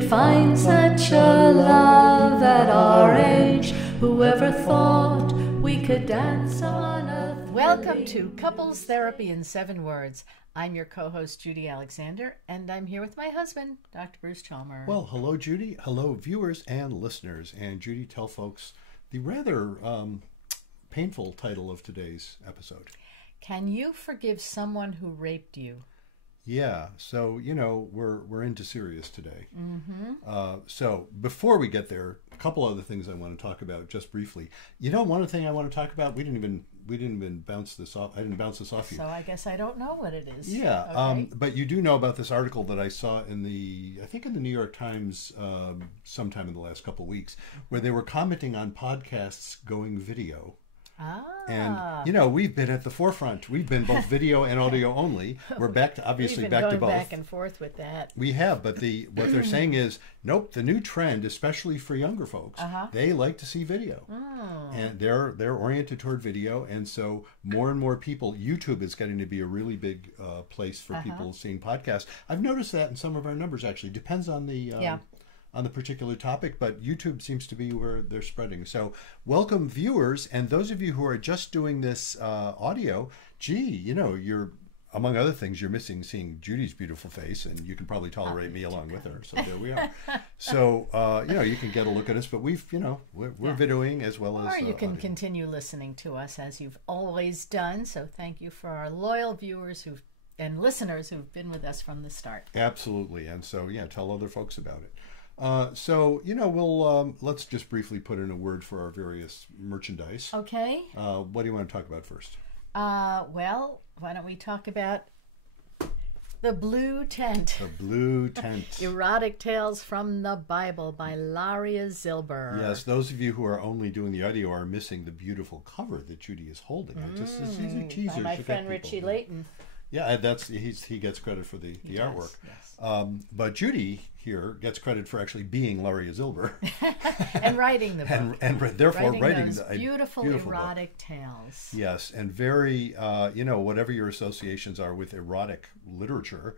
could find such a love at our age. Whoever thought we could dance on a Welcome to Couples Therapy in 7 Words. I'm your co-host, Judy Alexander, and I'm here with my husband, Dr. Bruce Chalmers. Well, hello, Judy. Hello, viewers and listeners. And Judy, tell folks the rather painful title of today's episode. Can you forgive someone who raped you? Yeah, so, you know, we're into serious today. Mm-hmm. So before we get there, a couple other things I want to talk about just briefly. You know, one thing I want to talk about, we didn't even bounce this off. I didn't bounce this off you. So I guess I don't know what it is. Yeah, okay. But you do know about this article that I saw in I think in the New York Times sometime in the last couple of weeks, where they were commenting on podcasts going video. And, you know, we've been at the forefront. We've been both video and audio only. We're back to, obviously, back to both. We've been going back and forth with that. We have, but what they're saying is, nope, the new trend, especially for younger folks, they like to see video. And they're oriented toward video, and so more and more people, YouTube is getting to be a really big place for people seeing podcasts. I've noticed that in some of our numbers, actually. Depends on the... on the particular topic, but YouTube seems to be where they're spreading. So welcome viewers, and those of you who are just doing this audio, gee, you know, you're, among other things, you're missing seeing Judy's beautiful face, and you can probably tolerate me along with her. So there we are. So, you know, you can get a look at us, but we've, you know, we're videoing as well as... Or you can audio. continue listening to us as you've always done. So thank you for our loyal viewers and listeners who've been with us from the start. Absolutely. And so, yeah, tell other folks about it. So, you know, we'll let's just briefly put in a word for our various merchandise. Okay. What do you want to talk about first? Well, why don't we talk about The Blue Tent. The Blue Tent. Erotic Tales from the Bible by Laria Zilber. Yes, those of you who are only doing the audio are missing the beautiful cover that Judy is holding. These are teasers. By my friend Richie Layton. Yeah, he gets credit for the artwork. Yes. But Judy here gets credit for actually being Laria Zilber. And writing the book. and therefore writing those the beautiful erotic book. tales. Yes, and very, you know, whatever your associations are with erotic literature,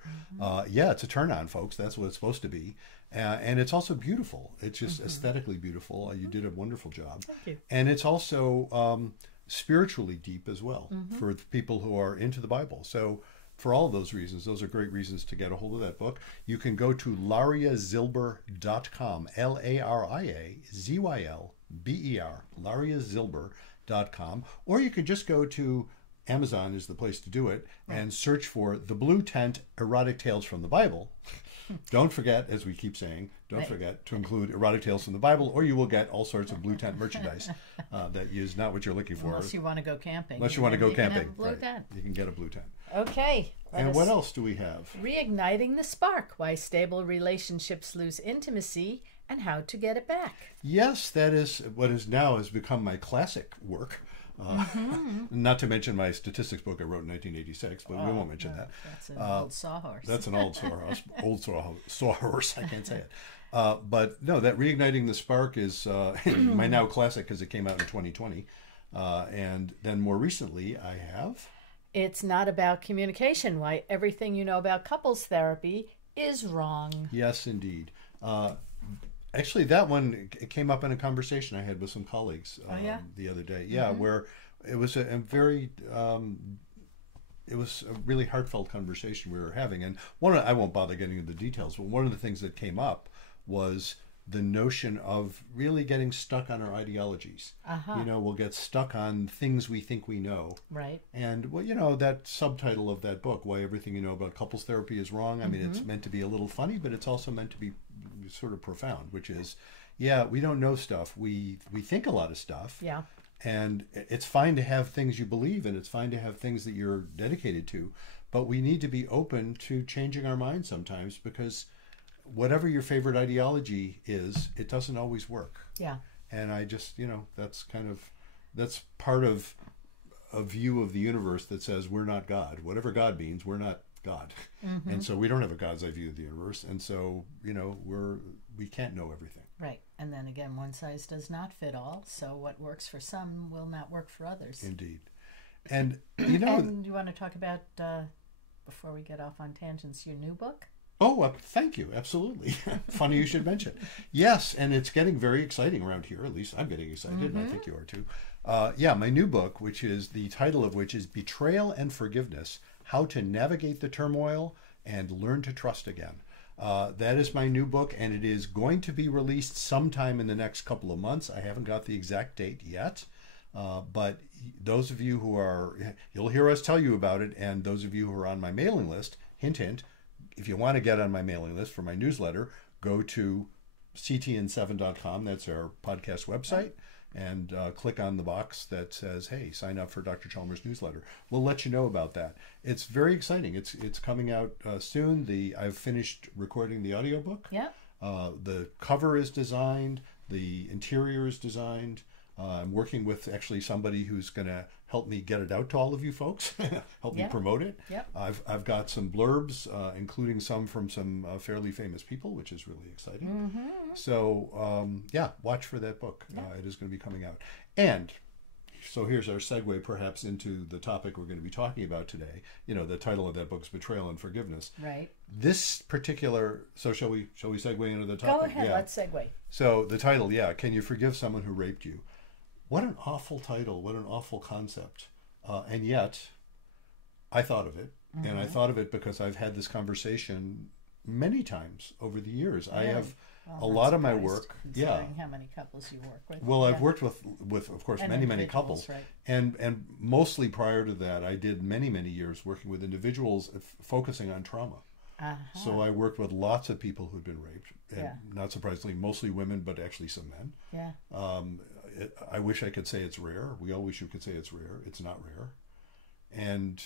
yeah, it's a turn on, folks. That's what it's supposed to be. And it's also beautiful. It's just aesthetically beautiful. You did a wonderful job. Thank you. And it's also... spiritually deep as well for people who are into the Bible. So for all of those reasons, those are great reasons to get a hold of that book. You can go to lariazilber.com, LARIAZYLBER, lariazilber.com, or you can just go to Amazon is the place to do it, and search for The Blue Tent Erotic Tales from the Bible. Don't forget, as we keep saying, don't forget to include erotic tales from the Bible, or you will get all sorts of Blue Tent merchandise that is not what you're looking for. Unless you want to go camping. Unless you want to go camping. Can have a blue tent. You can get a Blue Tent. Okay. And what else do we have? Reigniting the Spark, Why Stable Relationships Lose Intimacy and How to Get It Back. Yes, that is what has become my classic work. Not to mention my statistics book I wrote in 1986, but we won't mention that. That's an old sawhorse. That's an old sawhorse. Sawhorse, I can't say it. But no, that Reigniting the Spark is my now classic because it came out in 2020. And then more recently I have... It's Not About Communication, Why Everything You Know About Couples Therapy is Wrong. Yes, indeed. Actually, that one came up in a conversation I had with some colleagues the other day. Yeah, where it was a very, it was a really heartfelt conversation we were having. And I won't bother getting into the details, but one of the things that came up was the notion of really getting stuck on our ideologies. You know, we'll get stuck on things we think we know. Right. And, well, you know, that subtitle of that book, Why Everything You Know About Couples Therapy is Wrong, I mean, it's meant to be a little funny, but it's also meant to be sort of profound, which is, yeah, we don't know stuff. We think a lot of stuff. Yeah. And it's fine to have things you believe in. It's fine to have things that you're dedicated to. But we need to be open to changing our minds sometimes, because whatever your favorite ideology is, it doesn't always work. Yeah. And I just, you know, that's part of a view of the universe that says we're not God. Whatever God means, we're not God. And so we don't have a God's eye view of the universe. And so, you know, we can't know everything. Right. And then again, one size does not fit all. So what works for some will not work for others. Indeed. And, you know... And you want to talk about, before we get off on tangents, your new book? Oh, thank you. Absolutely. Funny you should mention. Yes, and it's getting very exciting around here. At least I'm getting excited, and I think you are too. Yeah, my new book, which is the title of which is Betrayal and Forgiveness: How to Navigate the Turmoil and Learn to Trust Again. That is my new book, and it is going to be released sometime in the next couple of months. I haven't got the exact date yet. But those of you who are, you'll hear us tell you about it, and those of you who are on my mailing list, hint, hint, if you want to get on my mailing list for my newsletter, go to ctn7.com. That's our podcast website. And click on the box that says, hey, sign up for Dr. Chalmers' newsletter. We'll let you know about that. It's very exciting. It's coming out soon. I've finished recording the audiobook. Yeah. The cover is designed. The interior is designed. I'm working with actually somebody who's going to help me get it out to all of you folks, help me promote it. Yep. I've got some blurbs, including some from some fairly famous people, which is really exciting. So, watch for that book. It is going to be coming out. And so here's our segue perhaps into the topic we're going to be talking about today. You know, the title of that book is Betrayal and Forgiveness. Right. This particular, so shall we segue into the topic? Go ahead, let's segue. So the title, Can You Forgive Someone Who Raped You? What an awful title, what an awful concept. And yet, I thought of it. And I thought of it because I've had this conversation many times over the years. Really? I have a lot of my work. Considering how many couples you work with. Well, I've worked with of course, many couples. Right. And mostly prior to that, I did many years working with individuals focusing on trauma. So I worked with lots of people who'd been raped. And not surprisingly, mostly women, but actually some men. Yeah. I wish I could say it's rare. We all wish we could say it's rare. It's not rare. And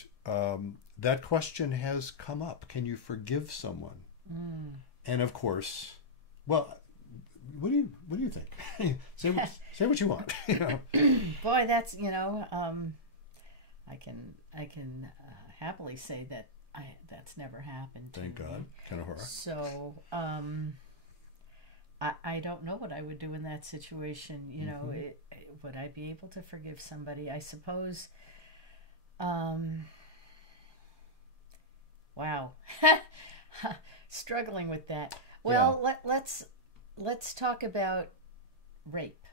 that question has come up. Can you forgive someone? And of course, well, what do you think? say what you want. You know? Boy, that's I can happily say that that's never happened to Thank me. God. Kind of horror. So I don't know what I would do in that situation. You know, would I be able to forgive somebody? I suppose. Wow, struggling with that. Well, let's talk about rape.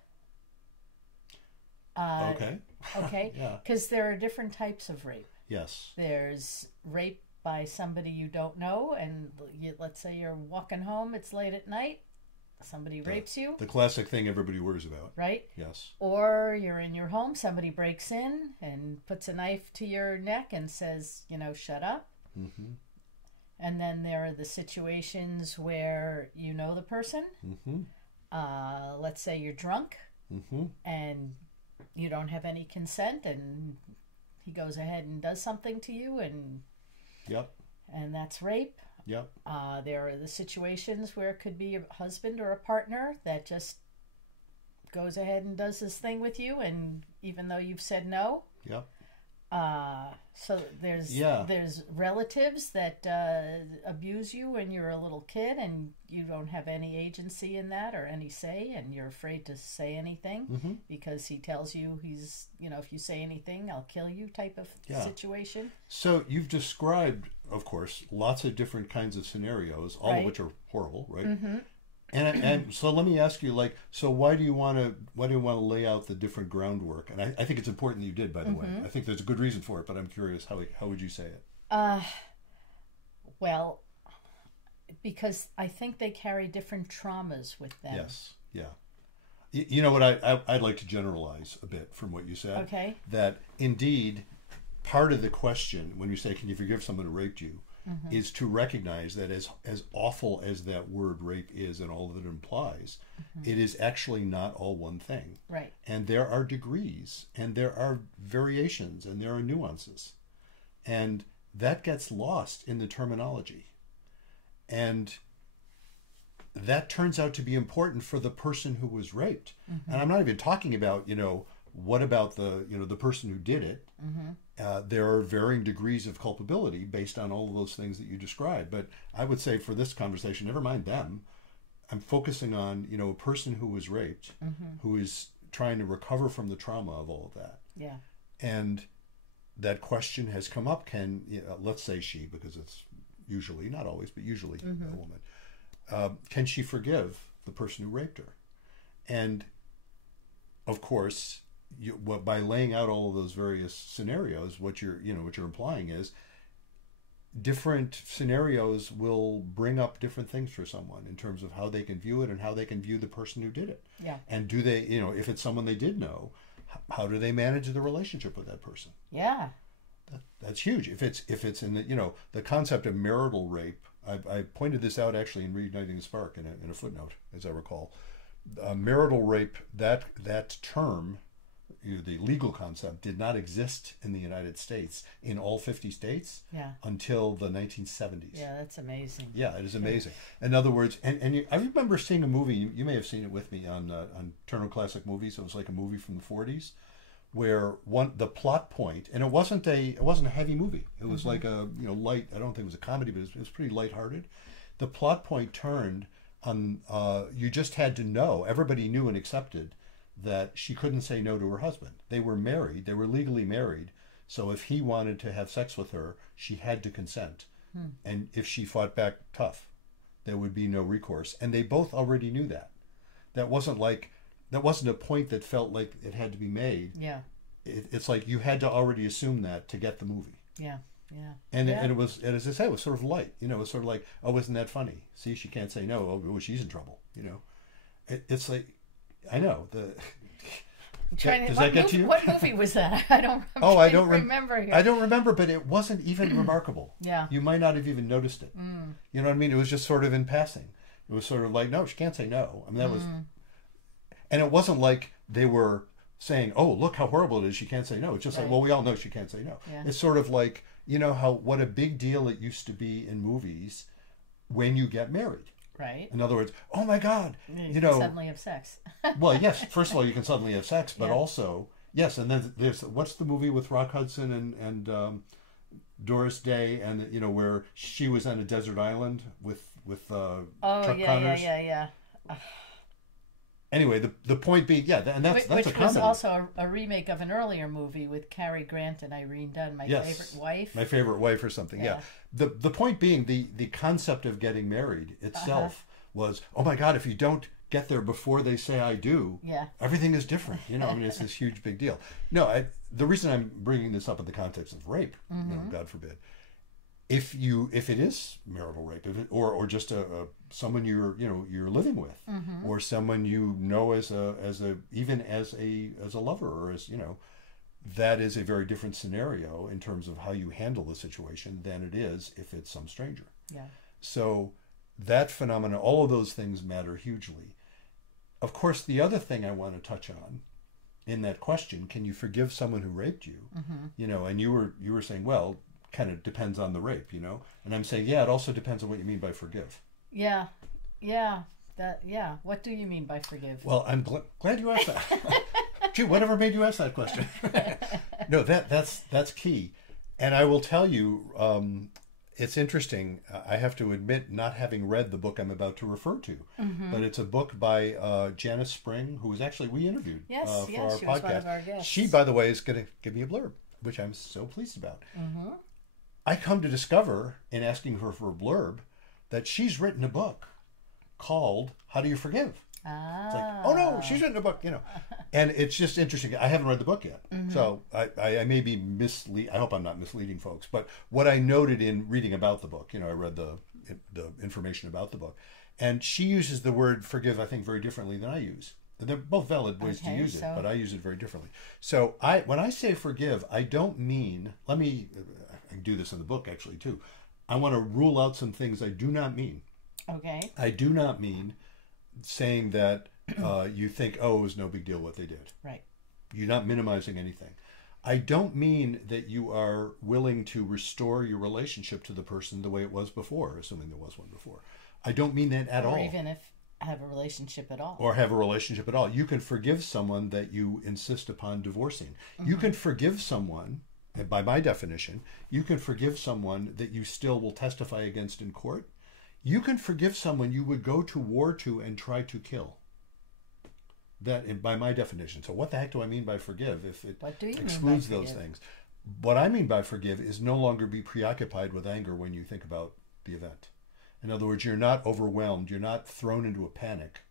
Okay. Okay. Yeah. Because there are different types of rape. Yes. There's rape by somebody you don't know, and let's say you're walking home, it's late at night, somebody rapes you. The classic thing everybody worries about. Right? Yes. Or you're in your home, somebody breaks in and puts a knife to your neck and says, shut up. And then there are the situations where you know the person. Let's say you're drunk and you don't have any consent, and he goes ahead and does something to you, and and that's rape. There are the situations where it could be a husband or a partner that just goes ahead and does this thing with you, and even though you've said no. So there's relatives that abuse you when you're a little kid, and you don't have any agency in that or any say, and you're afraid to say anything because he tells you he's, if you say anything, I'll kill you type of situation. So you've described, of course, lots of different kinds of scenarios, all of which are horrible, right? And so let me ask you, so why do you want to lay out the different groundwork? And I think it's important that you did, by the way. I think there's a good reason for it, but I'm curious, how would you say it? Well, because I think they carry different traumas with them. Yes, yeah. You know what, I'd like to generalize a bit from what you said. Okay. That indeed, part of the question, when you say, can you forgive someone who raped you, is to recognize that as awful as that word rape is and all that it implies, it is actually not all one thing. Right. And there are degrees, and there are variations, and there are nuances. And that gets lost in the terminology. And that turns out to be important for the person who was raped. And I'm not even talking about, what about the person who did it? There are varying degrees of culpability based on all of those things that you described. But I would say for this conversation, never mind them. I'm focusing on, a person who was raped, who is trying to recover from the trauma of all of that. Yeah. And that question has come up. Let's say she, because usually, not always, but usually a woman, can she forgive the person who raped her? And of course, by laying out all of those various scenarios, what you're implying is different scenarios will bring up different things for someone in terms of how they can view it and how they can view the person who did it. Yeah. And do they, if it's someone they did know, how do they manage the relationship with that person? Yeah. That's huge. If it's in the concept of marital rape, I pointed this out actually in Reigniting the Spark in a footnote, as I recall. Marital rape, that term, the legal concept, did not exist in the United States in all 50 states until the 1970s. Yeah, that's amazing. Yeah, it is amazing. In other words, I remember seeing a movie, you may have seen it with me on Turner Classic Movies. It was like a movie from the 40s where the plot point, and it wasn't a heavy movie. It was like a light, I don't think it was a comedy, but it was pretty lighthearted. The plot point turned on, you just had to know, everybody knew and accepted that she couldn't say no to her husband. They were married, they were legally married, so if he wanted to have sex with her, she had to consent. And if she fought back tough, there would be no recourse. And they both already knew that. That wasn't a point that felt like it had to be made. Yeah. It's like you had to already assume that to get the movie. Yeah. Yeah. And it was, and as I said, it was sort of light. It was sort of like, oh, isn't that funny? See, she can't say no. Oh, she's in trouble. It's like, I know does that get to you? What movie was that? I don't remember. I don't remember, but it wasn't even remarkable. Yeah. You might not have even noticed it. You know what I mean? It was just sort of in passing. It was sort of like, no, she can't say no. I mean, that was, and it wasn't like they were saying, oh, look how horrible it is, she can't say no. It's just like, well, we all know she can't say no. Yeah. It's sort of like, what a big deal it used to be in movies when you get married. Right. In other words, oh my God, you can suddenly have sex. Well, yes. First of all, you can suddenly have sex, but also, yes. And then there's what's the movie with Rock Hudson and Doris Day, and where she was on a desert island with Chuck Connors. Yeah. Anyway, the point being, and that's a comedy. Which was also a remake of an earlier movie with Cary Grant and Irene Dunne, favorite wife. My favorite wife or something, yeah. The point being, the concept of getting married itself was, oh my God, if you don't get there before they say I do, everything is different. I mean, it's this huge big deal. No, the reason I'm bringing this up in the context of rape, God forbid, if it is marital rape, or just someone you're living with, or someone as a lover, or as that is a very different scenario in terms of how you handle the situation than it is if it's some stranger. Yeah. So that phenomenon, all of those things matter hugely. Of course, the other thing I want to touch on in that question, can you forgive someone who raped you? And you were saying, well, kind of depends on the rape, and I'm saying, it also depends on what you mean by forgive. Yeah. What do you mean by forgive? Well, I'm glad you asked that. Gee, whatever made you ask that question? No, that's key, and I will tell you, it's interesting. I have to admit, not having read the book I'm about to refer to, but it's a book by Janice Spring, who was actually we interviewed for our she podcast. Was one of our guests. She, by the way, is going to give me a blurb, which I'm so pleased about. I come to discover in asking her for a blurb that she's written a book called How Do You Forgive? It's like, oh no, she's written a book, and it's just interesting. I haven't read the book yet, so I may be I hope I'm not misleading folks, but what I noted in reading about the book, I read the information about the book, and she uses the word forgive, I think, very differently than I use. They're both valid ways to use it, but I use it very differently. So when I say forgive, I don't mean, I do this in the book actually too. I want to rule out some things I do not mean. Okay. I do not mean saying that you think, oh, it was no big deal what they did. Right. You're not minimizing anything. I don't mean that you are willing to restore your relationship to the person the way it was before, assuming there was one before. I don't mean that at all. Or even if have a relationship at all. Or have a relationship at all. You can forgive someone that you insist upon divorcing. You can forgive someone, by my definition, you can forgive someone that you still will testify against in court. You can forgive someone you would go to war to and try to kill. That, by my definition. So what the heck do I mean by forgive if it excludes those things? What I mean by forgive is no longer be preoccupied with anger when you think about the event. In other words, you're not overwhelmed. You're not thrown into a panic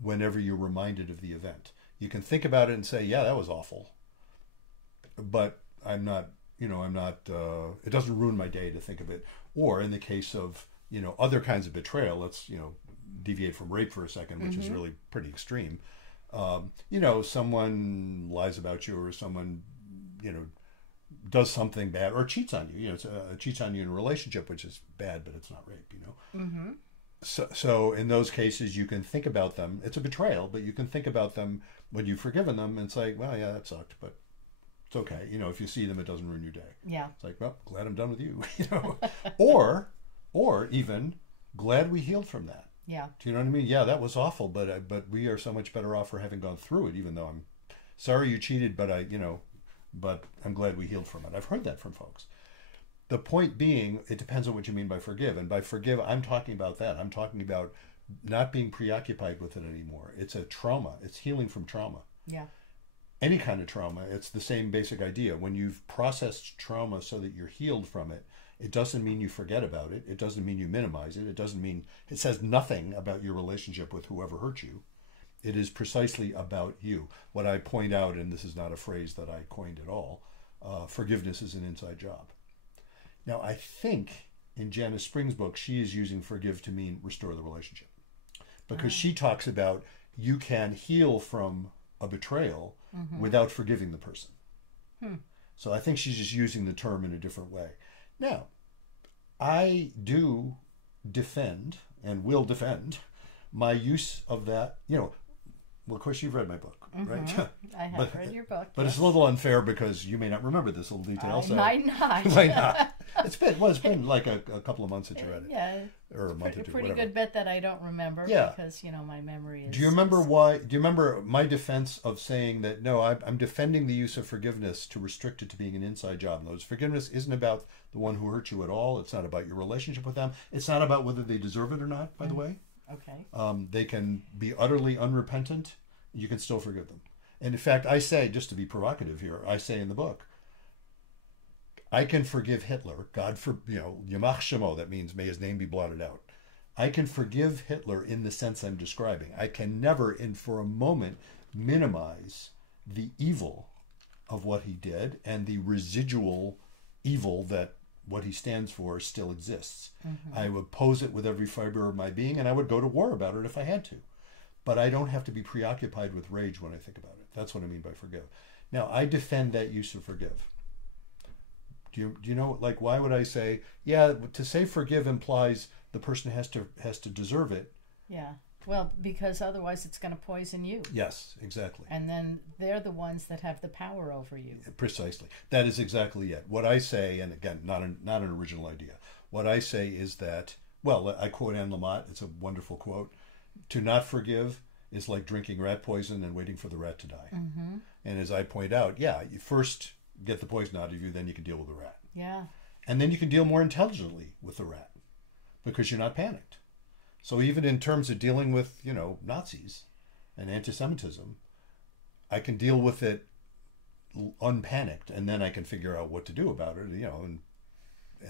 whenever you're reminded of the event. You can think about it and say, yeah, that was awful. But I'm not, it doesn't ruin my day to think of it. Or in the case of, other kinds of betrayal, let's, deviate from rape for a second, which is really pretty extreme. Someone lies about you, or someone, does something bad, or cheats on you. Cheats on you in a relationship, which is bad, but it's not rape. So in those cases, you can think about them. It's a betrayal, but you can think about them when you've forgiven them, and it's like, well, yeah, that sucked, but it's okay. If you see them, it doesn't ruin your day. Yeah. It's like, well, glad I'm done with you. Or even glad we healed from that. Yeah. Do you know what I mean? Yeah, that was awful, but we are so much better off for having gone through it. Even though I'm sorry you cheated, but but I'm glad we healed from it. I've heard that from folks. The point being, it depends on what you mean by forgive. And by forgive, I'm talking about that. I'm talking about not being preoccupied with it anymore. It's a trauma. It's healing from trauma. Yeah. Any kind of trauma, it's the same basic idea. When you've processed trauma so that you're healed from it, it doesn't mean you forget about it. It doesn't mean you minimize it. It doesn't mean, it says nothing about your relationship with whoever hurt you. It is precisely about you. What I point out, and this is not a phrase that I coined at all, forgiveness is an inside job. Now, I think in Janice Spring's book, she is using forgive to mean restore the relationship. Because she talks about you can heal from a betrayal without forgiving the person. So I think she's just using the term in a different way. Now, I do defend and will defend my use of that, well, of course, you've read my book, right? I have read your book. But it's a little unfair because you may not remember this little detail. I might not. Might not. It's been like a couple of months that you read it. Yeah. Or a month or two, pretty whatever. Good bet that I don't remember. Yeah. Because, my memory is... Do you remember my defense of saying that, no, I'm defending the use of forgiveness to restrict it to being an inside job? In other words, forgiveness isn't about the one who hurt you at all. It's not about your relationship with them. It's not about whether they deserve it or not, by the way. Okay. They can be utterly unrepentant. You can still forgive them. And in fact, I say, just to be provocative here, I say in the book, I can forgive Hitler. God for Yamach Shemo, that means may his name be blotted out. I can forgive Hitler in the sense I'm describing. I can never, for a moment, minimize the evil of what he did and the residual evil that what he stands for still exists. I would oppose it with every fiber of my being, and I would go to war about it if I had to. But I don't have to be preoccupied with rage when I think about it. That's what I mean by forgive. Now, I defend that use of forgive. Do you know, like, why would I say, yeah, to say forgive implies the person has to deserve it? Yeah. Well, because otherwise it's going to poison you. Yes, exactly. And then they're the ones that have the power over you. Precisely. That is exactly it. What I say, and again, not an original idea. What I say is that, well, I quote Anne Lamott. It's a wonderful quote. To not forgive is like drinking rat poison and waiting for the rat to die. And as I point out, yeah, you first get the poison out of you, then you can deal with the rat. Yeah. And then you can deal more intelligently with the rat because you're not panicked. So even in terms of dealing with, Nazis and anti-Semitism, I can deal with it unpanicked, and then I can figure out what to do about it, and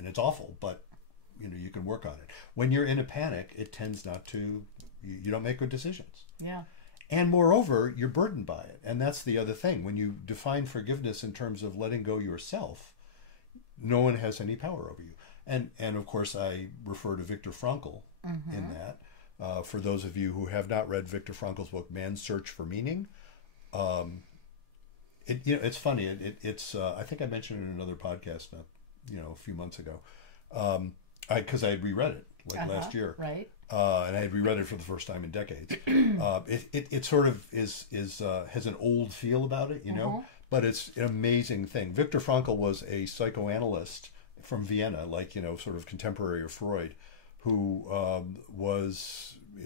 it's awful, but you can work on it. When you're in a panic, it tends not to, you don't make good decisions. Yeah. And moreover, you're burdened by it. And that's the other thing. When you define forgiveness in terms of letting go yourself, no one has any power over you. And of course, I refer to Viktor Frankl in that. For those of you who have not read Viktor Frankl's book, Man's Search for Meaning, it's funny. It's I think I mentioned it in another podcast, a few months ago, because I had reread it last year, right? And I had reread it for the first time in decades. It sort of is has an old feel about it, but it's an amazing thing. Viktor Frankl was a psychoanalyst from Vienna, sort of contemporary of Freud, who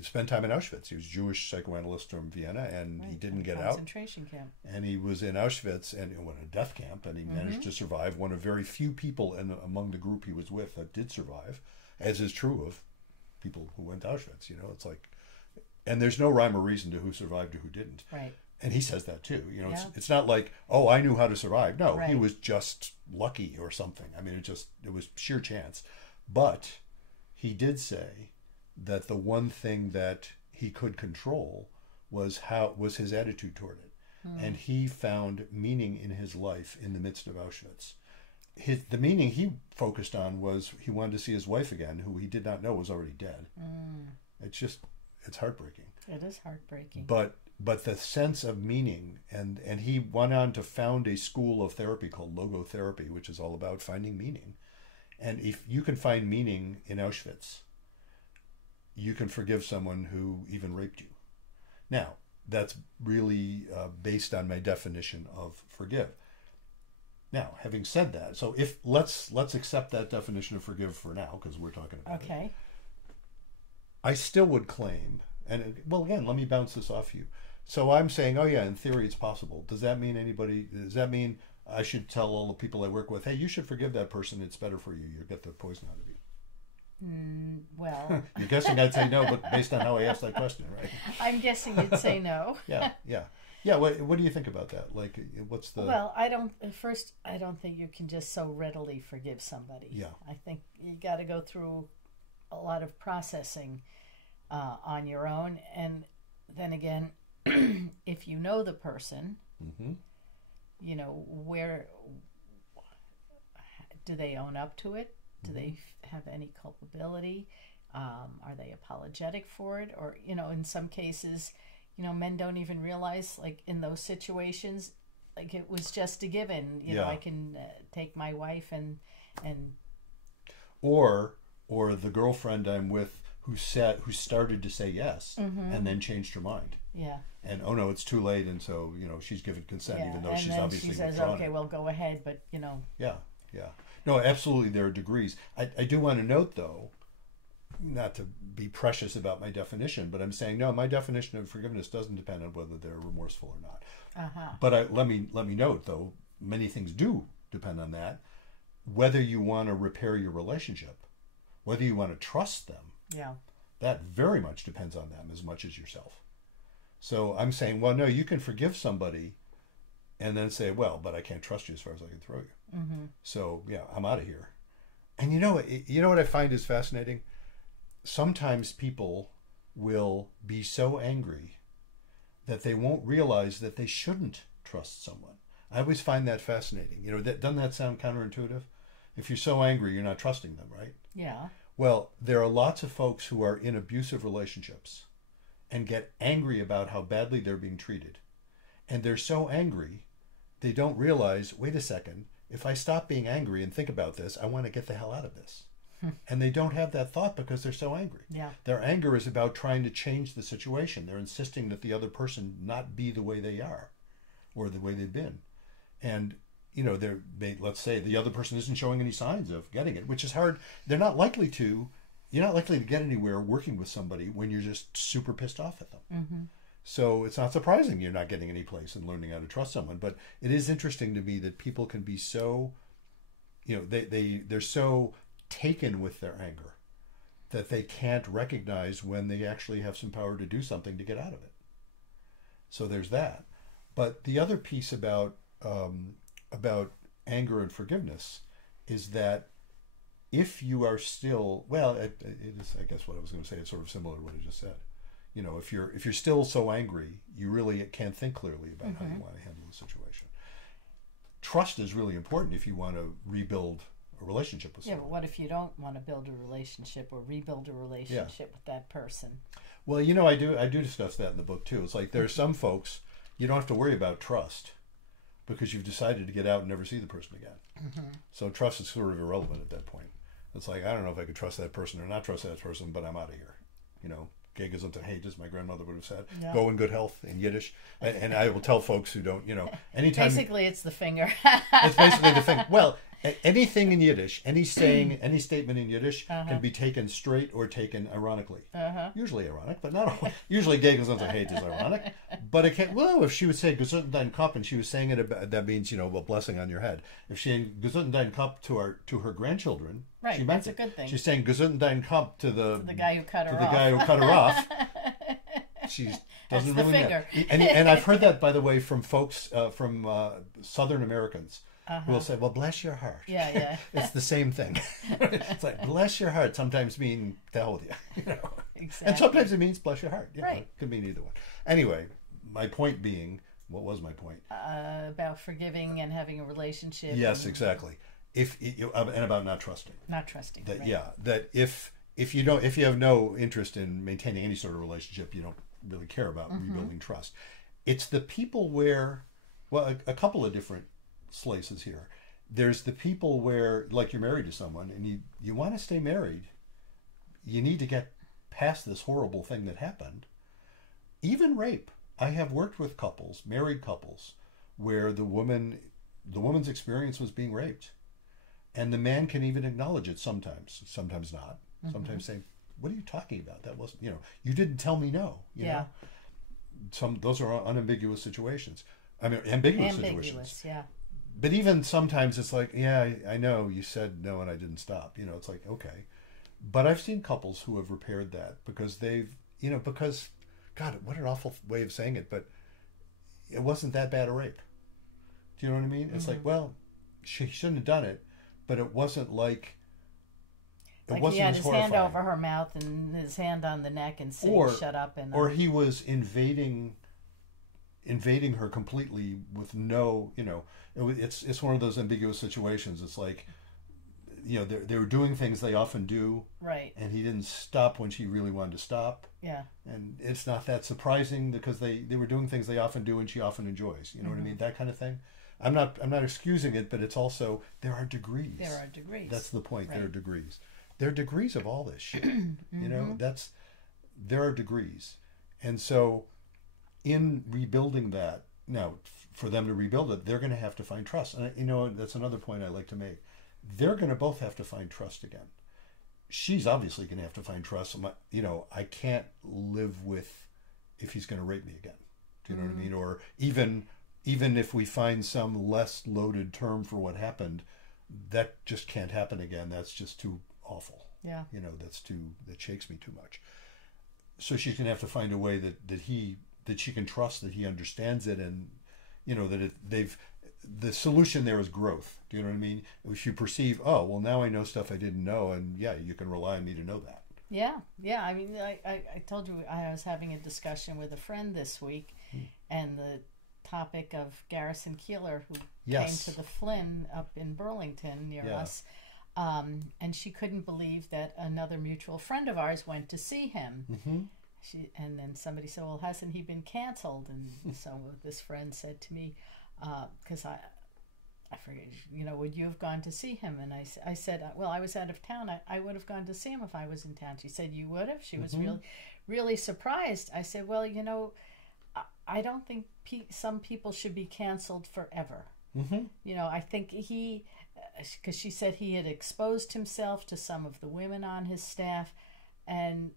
spent time in Auschwitz. He was a Jewish psychoanalyst from Vienna, and he didn't get out. Concentration camp. And he was in Auschwitz and went to a death camp, and he managed to survive. One of very few people among the group he was with that did survive, as is true of people who went to Auschwitz. It's like, and there's no rhyme or reason to who survived or who didn't. Right. And he says that too. It's not like, oh, I knew how to survive. No, right. He was just lucky or something. I mean, it was sheer chance. But he did say that the one thing that he could control was his attitude toward it. And he found meaning in his life in the midst of Auschwitz. The meaning he focused on was he wanted to see his wife again, who he did not know was already dead. It's heartbreaking. It is heartbreaking. But the sense of meaning, and he went on to found a school of therapy called logotherapy, which is all about finding meaning. And if you can find meaning in Auschwitz, you can forgive someone who even raped you. Now, that's really based on my definition of forgive. Now, having said that, so if let's accept that definition of forgive for now, because we're talking about it. I still would claim, and well, again, let me bounce this off you. So I'm saying, oh yeah, in theory it's possible. Does that mean I should tell all the people I work with, hey, you should forgive that person, it's better for you, you'll get the poison out of you? Well, you're guessing I'd say no, but based on how I asked that question, right? I'm guessing you'd say no. Yeah. What do you think about that? Like, what's the? Well, I don't think you can just so readily forgive somebody. Yeah. I think you got to go through a lot of processing on your own, and then again, if you know the person, you know, where do they own up to it? Do they have any culpability? Are they apologetic for it? Or, you know, in some cases, you know, men don't even realize, like, in those situations, like, it was just a given. You know, I can take my wife and or the girlfriend I'm with who started to say yes and then changed her mind. Yeah. And oh no, it's too late, and so, you know, she's given consent even though and she's then obviously she says, withdrawn okay, it. well, go ahead, but you know. Yeah. No, absolutely, there are degrees. I do want to note, though, not to be precious about my definition, but I'm saying, no, my definition of forgiveness doesn't depend on whether they're remorseful or not. But let me note, though, many things do depend on that. Whether you want to repair your relationship, whether you want to trust them, that very much depends on them as much as yourself. So I'm saying, well, no, you can forgive somebody and then say, well, but I can't trust you as far as I can throw you. So yeah, I'm out of here. And you know what I find is fascinating? Sometimes people will be so angry that they won't realize that they shouldn't trust someone. I always find that fascinating. You know, doesn't that sound counterintuitive? If you're so angry, you're not trusting them, right? Yeah. Well, there are lots of folks who are in abusive relationships and get angry about how badly they're being treated. And they're so angry, they don't realize, wait a second, if I stop being angry and think about this, I want to get the hell out of this. And they don't have that thought because they're so angry. Yeah. Their anger is about trying to change the situation. They're insisting that the other person not be the way they are or the way they've been. And, you know, let's say the other person isn't showing any signs of getting it, which is hard. You're not likely to get anywhere working with somebody when you're just super pissed off at them. So it's not surprising you're not getting any place in learning how to trust someone. But it is interesting to me that people can be so, you know, they're so taken with their anger that they can't recognize when they actually have some power to do something to get out of it. So there's that. But the other piece about anger and forgiveness is that if you are still, well, it is, I guess what I was going to say, it's sort of similar to what I just said. You know, if you're still so angry, you really can't think clearly about how you want to handle the situation. Trust is really important if you want to rebuild a relationship with someone. Yeah, but what if you don't want to build a relationship or rebuild a relationship with that person? Well, you know, I do discuss that in the book too. It's like there are some folks you don't have to worry about trust because you've decided to get out and never see the person again. So trust is sort of irrelevant at that point. It's like, I don't know if I could trust that person or not trust that person, but I'm out of here. You know, geh gesundheit, as my grandmother would have said. Yeah. Go in good health in Yiddish. And I will tell folks who don't, you know, anytime. Basically, it's the finger. It's basically the thing. Well, anything in Yiddish, any saying, any statement in Yiddish can be taken straight or taken ironically. Usually ironic, but not always. Usually geh gesundheit is ironic. But it can, well, if she would say gesund dein Kopf and she was saying it, that means, you know, a blessing on your head. If she saying gesund dein Kopf to her grandchildren, right, she that's a good thing. She's saying gesund dein Kopf to the guy who cut her off. The guy who cut her off. She doesn't really know. And I've heard that, by the way, from folks from Southern Americans who will say, well, bless your heart. Yeah, yeah. It's the same thing. It's like, bless your heart sometimes mean the hell with you. You know? Exactly. And sometimes it means bless your heart. You know, Right. it could mean either one. Anyway, my point being, what was my point? About forgiving and having a relationship. Yes, and exactly. And about not trusting. not trusting. That right. yeah, that if you have no interest in maintaining any sort of relationship, you don't really care about rebuilding trust. It's the people where, well, a couple of different slices here. There's the people where, like, you're married to someone and you want to stay married. You need to get past this horrible thing that happened. Even rape. I have worked with couples, married couples, where the woman's experience was being raped. And the man can even acknowledge it sometimes not. Sometimes say, what are you talking about? That wasn't, you didn't tell me no. You know? Those are unambiguous situations. I mean, ambiguous situations. Yeah. But even sometimes it's like, yeah, I know you said no and I didn't stop. It's like, okay. But I've seen couples who have repaired that because because, God, what an awful way of saying it, but it wasn't that bad a rape. Do you know what I mean? It's like, well, she shouldn't have done it, but it wasn't like... Like he had his hand over her mouth and his hand on the neck and saying, shut up. Or he was invading her completely with no, it's one of those ambiguous situations. It's like, they were doing things they often do. Right. And he didn't stop when she really wanted to stop. Yeah. And it's not that surprising because they were doing things they often do and she often enjoys. You know what I mean? That kind of thing. I'm not excusing it, but it's also, there are degrees. There are degrees. That's the point. Right. There are degrees. There are degrees of all this shit. There are degrees. And so in rebuilding that, now for them to rebuild it, they're going to have to find trust. And that's another point I like to make. They're going to both have to find trust again. She's obviously going to have to find trust. I can't live with if he's going to rape me again. Do you know what I mean? Or even if we find some less loaded term for what happened, that just can't happen again. That's just too awful. Yeah. That shakes me too much. So she's going to have to find a way that she can trust that he understands it, and the solution there is growth. Do you know what I mean? If you perceive, oh, well, now I know stuff I didn't know, and yeah, you can rely on me to know that. Yeah. I mean, I told you I was having a discussion with a friend this week, and the topic of Garrison Keillor, who came to the Flynn up in Burlington near us. And she couldn't believe that another mutual friend of ours went to see him. And then somebody said, well, hasn't he been canceled? And so this friend said to me, because I forget, would you have gone to see him? And I said, well, I was out of town. I would have gone to see him if I was in town. She said, you would have? She was really, really surprised. I said, well, I don't think some people should be canceled forever. I think because she said he had exposed himself to some of the women on his staff, and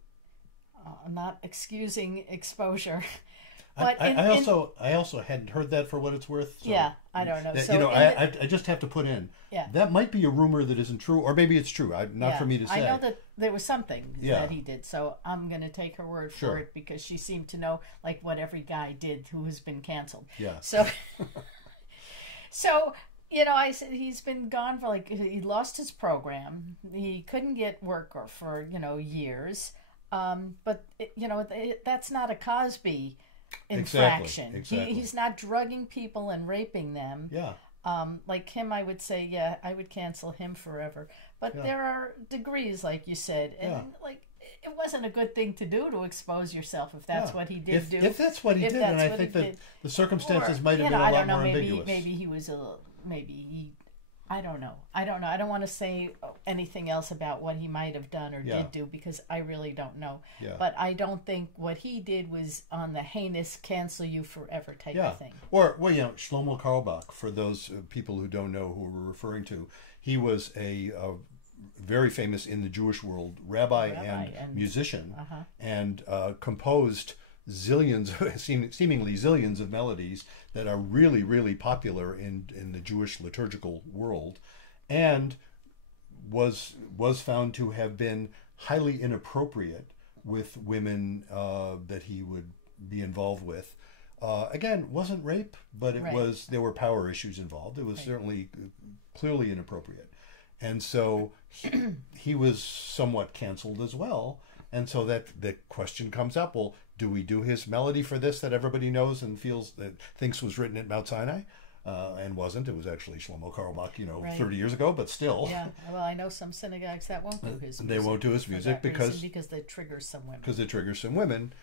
I'm not excusing exposure, but I also hadn't heard that, for what it's worth. So, yeah, I don't know. I just have to put in. Yeah. That might be a rumor that isn't true, or maybe it's true. Not for me to say. I know that there was something that he did, so I'm going to take her word for it, because she seemed to know like what every guy did who has been canceled. Yeah. So. So, I said he's been gone for he lost his program. He couldn't get work for years. But that's not a Cosby infraction. Exactly. He's not drugging people and raping them. Yeah. Like him, I would say, yeah, I would cancel him forever. But there are degrees, like you said, and it wasn't a good thing to do, to expose yourself, if that's what he did do. If that's what he did, and I think that the circumstances might have been a lot more ambiguous. Maybe he was I don't know. I don't want to say anything else about what he might have done or did do, because I really don't know. Yeah. But I don't think what he did was on the heinous cancel you forever type of thing. Or, Shlomo Carlebach, for those people who don't know who we're referring to, he was a very famous in the Jewish world rabbi and musician, and composed seemingly zillions of melodies that are really, really popular in the Jewish liturgical world, and was found to have been highly inappropriate with women that he would be involved with, again, wasn't rape, but it Right. was, there were power issues involved. It was Right. certainly clearly inappropriate. And so he was somewhat canceled as well. And so that the question comes up, well, do we do his melody for this that everybody knows and feels that thinks was written at Mount Sinai? And wasn't. It was actually Shlomo Carlebach, Right. 30 years ago, but still. Yeah, well, I know some synagogues that won't do his music. They won't do his for music that reason, because it triggers some women. it triggers some women.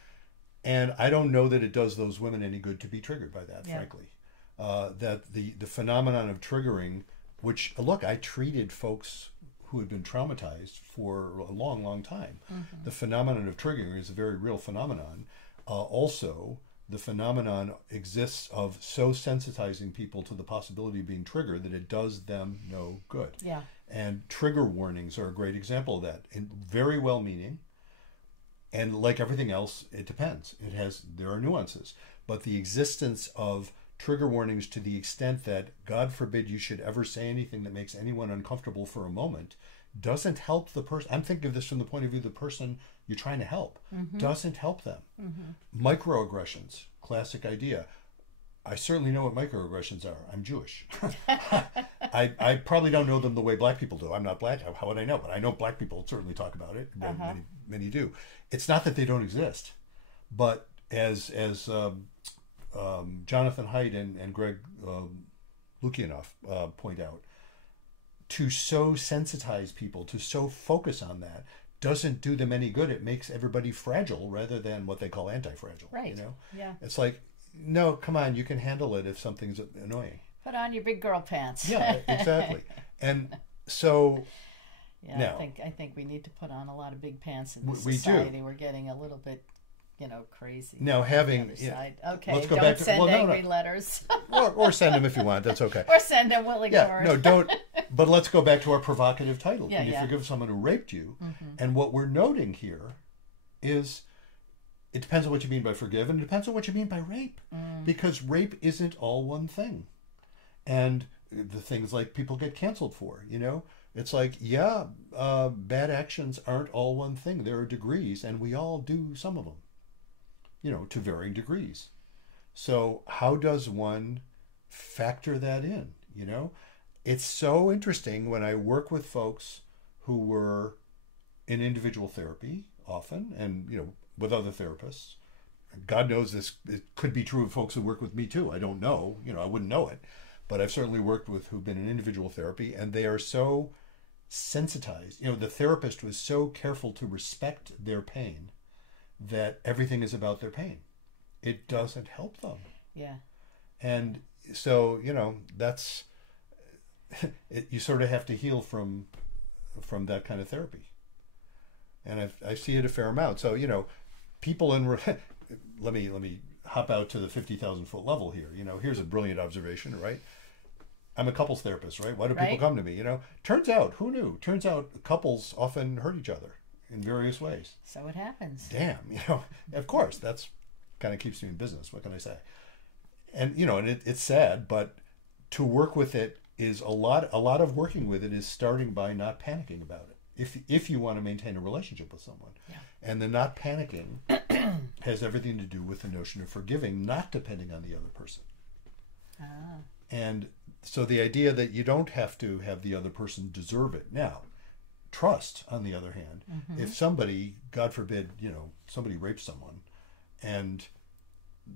And I don't know that it does those women any good to be triggered by that, Yeah. frankly. That the phenomenon of triggering, which, look, I treated folks who had been traumatized for a long, long time. Mm-hmm. The phenomenon of triggering is a very real phenomenon. Also, the phenomenon exists of so sensitizing people to the possibility of being triggered that it does them no good. Yeah. And trigger warnings are a great example of that. And very well-meaning, and like everything else, it depends. There are nuances, but the existence of trigger warnings to the extent that, God forbid, you should ever say anything that makes anyone uncomfortable for a moment, doesn't help the person. I'm thinking of this from the point of view of the person you're trying to help. Doesn't help them. Microaggressions, classic idea. I certainly know what microaggressions are. I'm Jewish. I probably don't know them the way black people do. I'm not black. How would I know? But I know black people certainly talk about it. Many do. It's not that they don't exist, but as Jonathan Haidt and Greg Lukianoff point out, to so sensitize people, to so focus on that, doesn't do them any good. It makes everybody fragile rather than what they call anti-fragile. Right. Yeah. It's like, no, come on, you can handle it if something's annoying. Put on your big girl pants. Yeah, exactly. And so yeah, now, I think we need to put on a lot of big pants in this we do. society. We're getting a little bit, crazy. Now having the other side. Okay, let's go don't back to, send well, angry letters. or send them if you want. That's okay. Or send them. We'll ignore. Yeah, no, don't. But let's go back to our provocative title. Yeah, Can you yeah. forgive someone who raped you? And what we're noting here is, it depends on what you mean by forgive, and it depends on what you mean by rape, because rape isn't all one thing. And the things like people get canceled for, it's like, bad actions aren't all one thing. There are degrees, and we all do some of them, to varying degrees. So how does one factor that in? It's so interesting when I work with folks who were in individual therapy often, and with other therapists. God knows this, it could be true of folks who work with me too. I don't know, I wouldn't know it, but I've certainly worked with who've been in individual therapy, and they are so sensitized. The therapist was so careful to respect their pain that everything is about their pain. It doesn't help them. Yeah. And so, that's you sort of have to heal from that kind of therapy. And I see it a fair amount. So, people in let me hop out to the 50,000 foot level here. Here's a brilliant observation, right? I'm a couples therapist, right? Why do people come to me? Turns out, who knew? Turns out couples often hurt each other in various ways. So it happens. Damn, of course, that's kind of keeps me in business. What can I say? And and it's sad, but to work with it is a lot of working with it is starting by not panicking about it. If you want to maintain a relationship with someone. Yeah. And the not panicking has everything to do with the notion of forgiving, not depending on the other person. And so the idea that you don't have to have the other person deserve it. Now, trust, on the other hand, if somebody, God forbid, somebody rapes someone and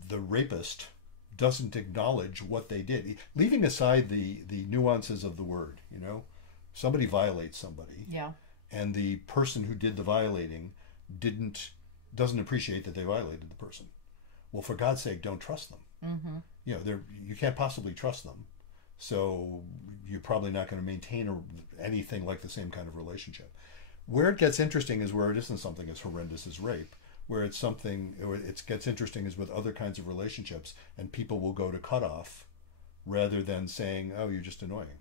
the rapist doesn't acknowledge what they did, leaving aside the nuances of the word, somebody violates somebody. Yeah. And the person who did the violating doesn't appreciate that they violated the person. Well, for God's sake, don't trust them. You can't possibly trust them, so you're probably not going to maintain anything like the same kind of relationship. Where it gets interesting is where it isn't something as horrendous as rape. Where it's something, or it gets interesting is with other kinds of relationships, and people will go to cutoff rather than saying, "Oh, you're just annoying."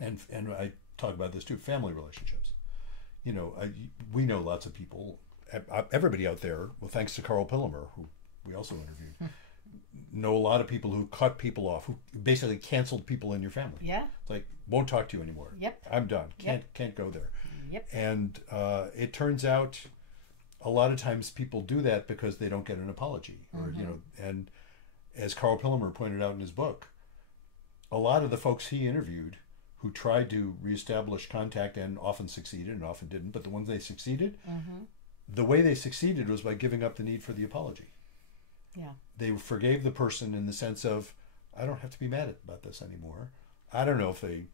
And I talk about this too, family relationships. We know lots of people, everybody out there, well, thanks to Carl Pillemer, who we also interviewed, know a lot of people who cut people off, who basically canceled people in your family. Yeah. It's like, won't talk to you anymore. Yep. I'm done. Can't go there. Yep. And it turns out a lot of times people do that because they don't get an apology, or and as Carl Pillimer pointed out in his book, a lot of the folks he interviewed who tried to reestablish contact and often succeeded and often didn't, but the ones they succeeded, the way they succeeded was by giving up the need for the apology. Yeah. They forgave the person in the sense of, I don't have to be mad about this anymore. I don't know if they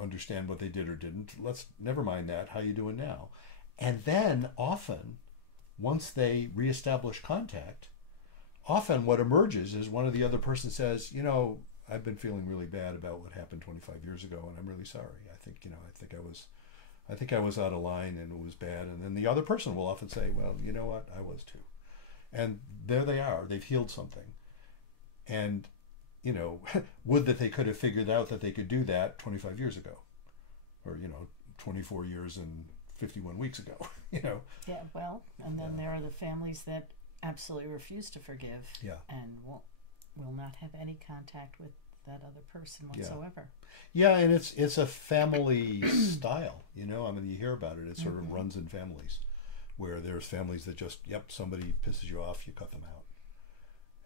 understand what they did or didn't. Let's never mind that. How you doing now? And then often, once they reestablish contact, often what emerges is one of the other person says, you know, I've been feeling really bad about what happened 25 years ago, and I'm really sorry. I think I was out of line and it was bad. And then the other person will often say, well, you know what? I was too. And there they are. They've healed something. And, you know, would that they could have figured out that they could do that 25 years ago, or, you know, 24 years and 51 weeks ago, you know. Yeah, well, and then there are the families that absolutely refuse to forgive, and will not have any contact with that other person whatsoever. Yeah, and it's a family style, you know. I mean, you hear about it. It sort of runs in families, where there's families that just, somebody pisses you off, you cut them out.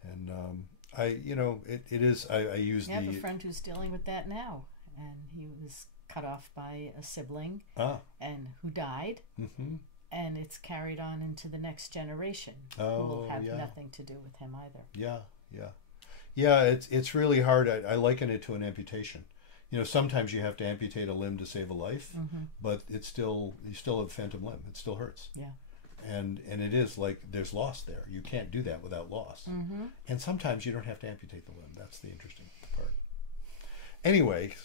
And I use I have a friend who's dealing with that now, and he was cut off by a sibling, and who died, and it's carried on into the next generation, who will have nothing to do with him either. Yeah, it's really hard. I liken it to an amputation. You know, sometimes you have to amputate a limb to save a life, but you still have a phantom limb. It still hurts. Yeah. And it is like there's loss there. You can't do that without loss. And sometimes you don't have to amputate the limb. That's the interesting part. Anyway,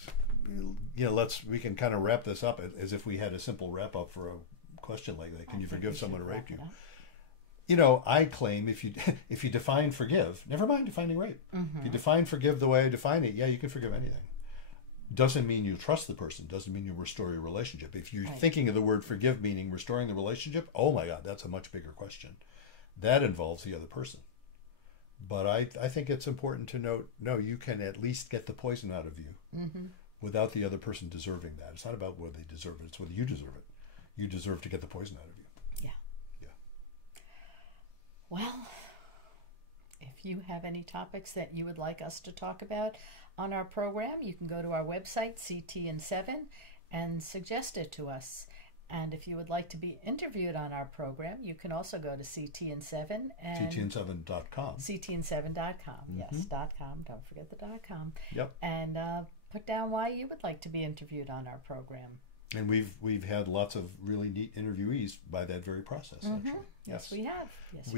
you know, we can kind of wrap this up as if we had a simple wrap up for a question like that. Can you forgive someone who raped you? You know, I claim if you define forgive, never mind defining rape. If you define forgive the way I define it, you can forgive anything. Doesn't mean you trust the person. Doesn't mean you restore your relationship. If you're thinking of the word forgive meaning restoring the relationship, oh my God, that's a much bigger question. That involves the other person. But I think it's important to note, no, you can at least get the poison out of you without the other person deserving that. It's not about whether they deserve it. It's whether you deserve it. You deserve to get the poison out of you. Well, if you have any topics that you would like us to talk about on our program, you can go to our website, CTN7, and suggest it to us. And if you would like to be interviewed on our program, you can also go to CTN7 and CTN7.com. CTN7.com, yes, .com. Don't forget the .com. Yep. And put down why you would like to be interviewed on our program. And we've had lots of really neat interviewees by that very process. Actually, yes, we have. Yes,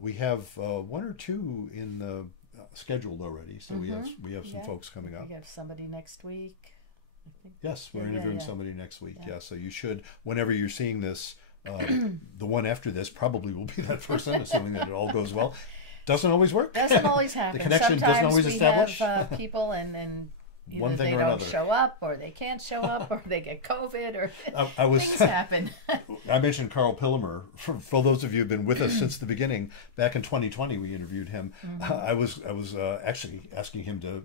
we have one or two in the scheduled already. So we have some folks coming up. We have somebody next week, I think. Yes, we're interviewing somebody next week. Yeah, so you should, whenever you're seeing this, the one after this probably will be that person, assuming that it all goes well. Doesn't always work. Doesn't always happen. The connection doesn't always establish. Have people and either they don't show up, or they can't show up, or they get COVID, or things happen. I mentioned Carl Pillimer. For those of you who've been with us since the beginning, back in 2020, we interviewed him. I was actually asking him to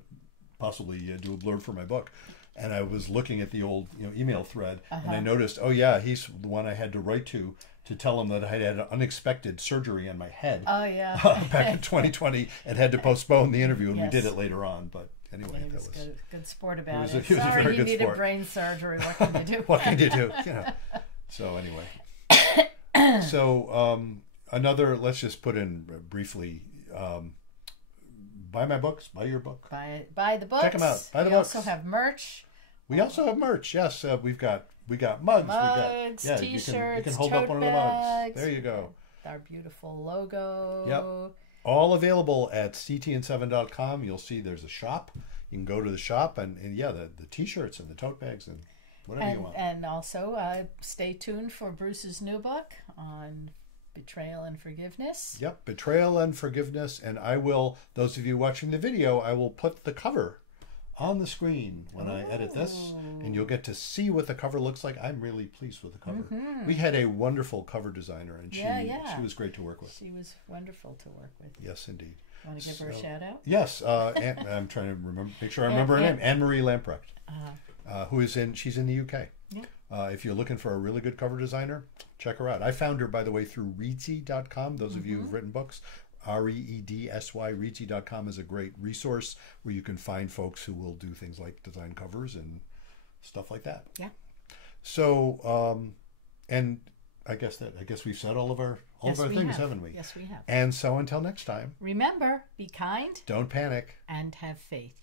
possibly do a blurb for my book, and I was looking at the old email thread, and I noticed, he's the one I had to write to tell him that I had an unexpected surgery on my head. Back in 2020, and had to postpone the interview, and we did it later on, but. Anyway, he was good sport about it. He was Sorry, a very good needed sport. Brain surgery. What can you do? What can you do? So anyway, another. Let's just put in briefly. Buy my books. Buy your book. Buy the books. Check them out. Buy the We books. also have merch. We also have merch. Yes, we got mugs. Mugs, T-shirts, you can hold tote up one of the bags. mugs. There you go. Our beautiful logo. Yep. All available at ctn7.com. You'll see there's a shop. You can go to the shop and the T-shirts and the tote bags and whatever you want. And also stay tuned for Bruce's new book on betrayal and forgiveness. Yep, betrayal and forgiveness. And I will, those of you watching the video, I will put the cover on the screen when I edit this, and you'll get to see what the cover looks like. I'm really pleased with the cover. We had a wonderful cover designer, and she was great to work with. She was wonderful to work with. Yes, indeed. Want to give her a shout out? Yes, I'm trying to make sure I remember her name. Anne-Marie Lamprecht, she's in the UK. Yeah. If you're looking for a really good cover designer, check her out. I found her, by the way, through Reedsy.com. Those of you who've written books, REEDSY, Reedsy.com is a great resource where you can find folks who will do things like design covers and stuff like that. Yeah. So, and I guess we've said all of our things, haven't we? Yes, we have. And so until next time, remember, be kind, don't panic, and have faith.